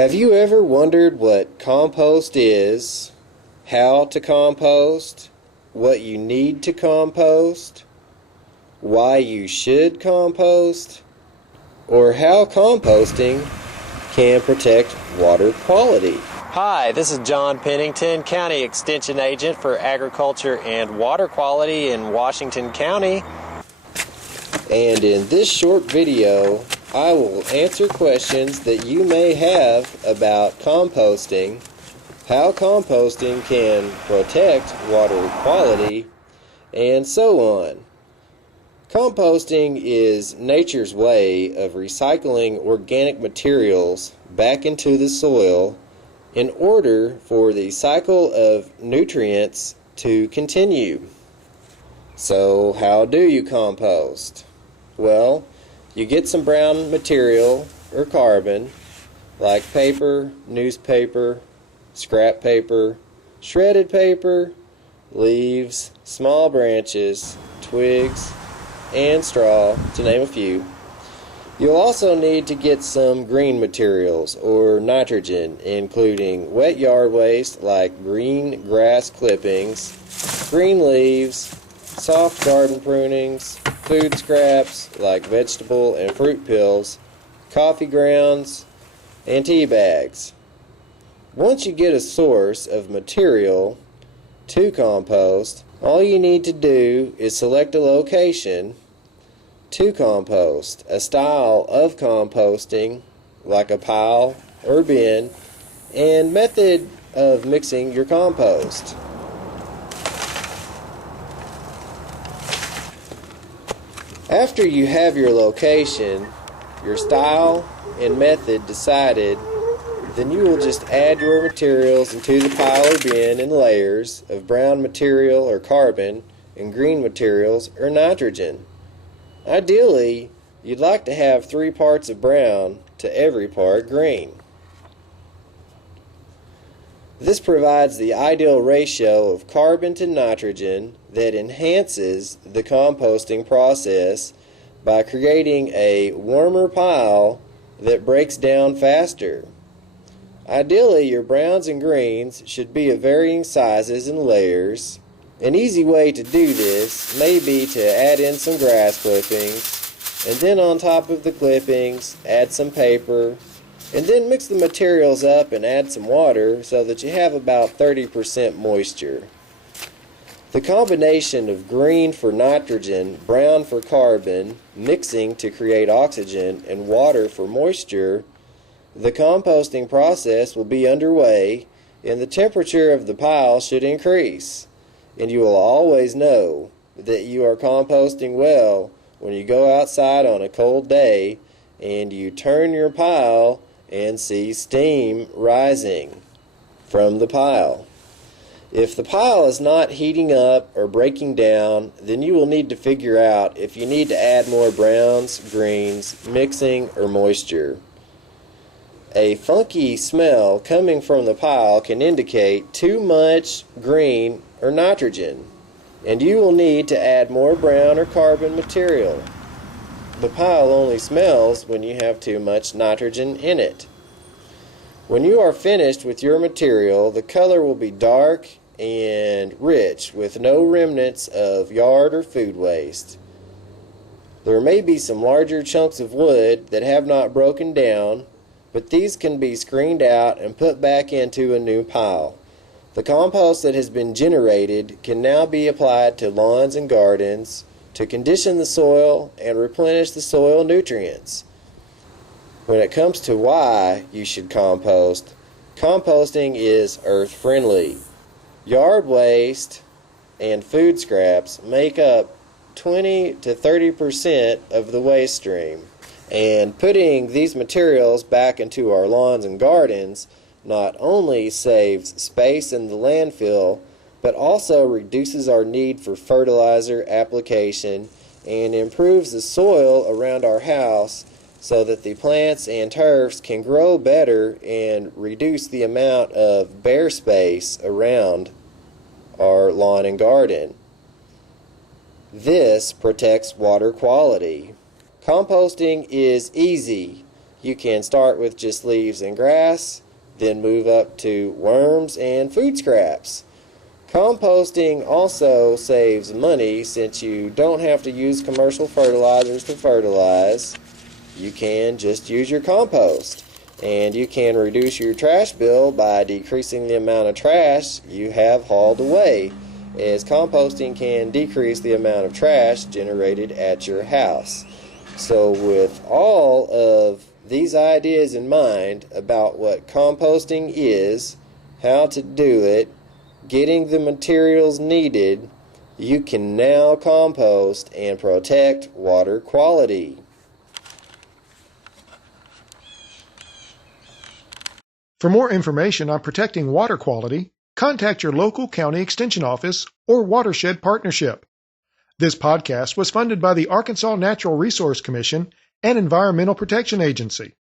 Have you ever wondered what compost is, how to compost, what you need to compost, why you should compost, or how composting can protect water quality? Hi, this is John Pennington, County Extension Agent for Agriculture and Water Quality in Washington County. And in this short video, I will answer questions that you may have about composting, how composting can protect water quality, and so on. Composting is nature's way of recycling organic materials back into the soil in order for the cycle of nutrients to continue. So, how do you compost? Well, you get some brown material or carbon like paper, newspaper, scrap paper, shredded paper, leaves, small branches, twigs, and straw, to name a few. You'll also need to get some green materials or nitrogen, including wet yard waste like green grass clippings, green leaves, soft garden prunings, food scraps like vegetable and fruit peels, coffee grounds, and tea bags. Once you get a source of material to compost, all you need to do is select a location to compost, a style of composting like a pile or bin, and method of mixing your compost. After you have your location, your style, and method decided, then you will just add your materials into the pile or bin in layers of brown material or carbon and green materials or nitrogen. Ideally, you'd like to have 3 parts of brown to every part green. This provides the ideal ratio of carbon to nitrogen that enhances the composting process by creating a warmer pile that breaks down faster. Ideally, your browns and greens should be of varying sizes and layers. An easy way to do this may be to add in some grass clippings, and then on top of the clippings, add some paper, and then mix the materials up and add some water so that you have about 30% moisture. The combination of green for nitrogen, brown for carbon, mixing to create oxygen, and water for moisture, the composting process will be underway and the temperature of the pile should increase. And you will always know that you are composting well when you go outside on a cold day and you turn your pile and see steam rising from the pile. If the pile is not heating up or breaking down, then you will need to figure out if you need to add more browns, greens, mixing, or moisture. A funky smell coming from the pile can indicate too much green or nitrogen, and you will need to add more brown or carbon material. The pile only smells when you have too much nitrogen in it. When you are finished with your material, the color will be dark and rich with no remnants of yard or food waste. There may be some larger chunks of wood that have not broken down, but these can be screened out and put back into a new pile. The compost that has been generated can now be applied to lawns and gardens to condition the soil and replenish the soil nutrients. When it comes to why you should compost, composting is earth-friendly. Yard waste and food scraps make up 20 to 30% of the waste stream. And putting these materials back into our lawns and gardens not only saves space in the landfill, but also reduces our need for fertilizer application and improves the soil around our house so that the plants and turfs can grow better and reduce the amount of bare space around our lawn and garden. This protects water quality. Composting is easy. You can start with just leaves and grass, then move up to worms and food scraps. Composting also saves money since you don't have to use commercial fertilizers to fertilize. You can just use your compost. And you can reduce your trash bill by decreasing the amount of trash you have hauled away, as composting can decrease the amount of trash generated at your house. So with all of these ideas in mind about what composting is, how to do it, getting the materials needed, you can now compost and protect water quality. For more information on protecting water quality, contact your local county extension office or watershed partnership. This podcast was funded by the Arkansas Natural Resource Commission and Environmental Protection Agency.